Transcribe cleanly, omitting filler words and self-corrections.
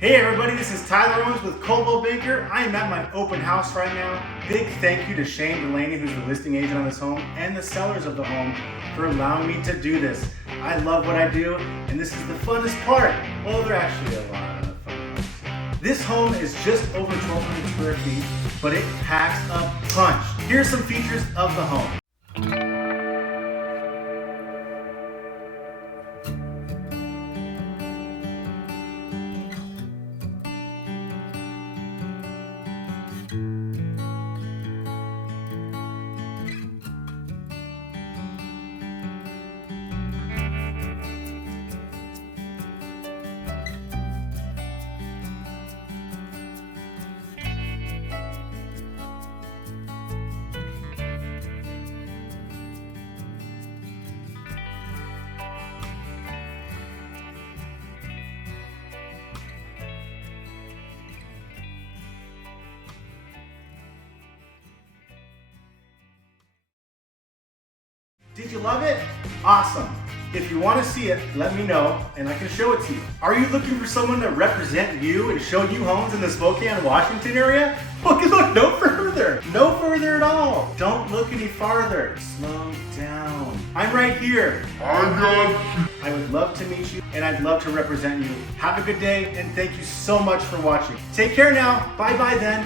Hey everybody, this is Tyler Owens with Coldwell Banker. I am at my open house right now. Big thank you to Shane Delaney, who's the listing agent on this home, and the sellers of the home for allowing me to do this. I love what I do, and this is the funnest part. Well, there are actually a lot of fun parts. This home is just over 1,200 square feet, but it packs a punch. Here's some features of the home. Did you love it? Awesome. If you want to see it, let me know and I can show it to you. Are you looking for someone to represent you and show you homes in the Spokane, Washington area? Look, no further. No further at all. Don't look any farther. Slow down. I'm right here. I would love to meet you and I'd love to represent you. Have a good day and thank you so much for watching. Take care now. Bye-bye then.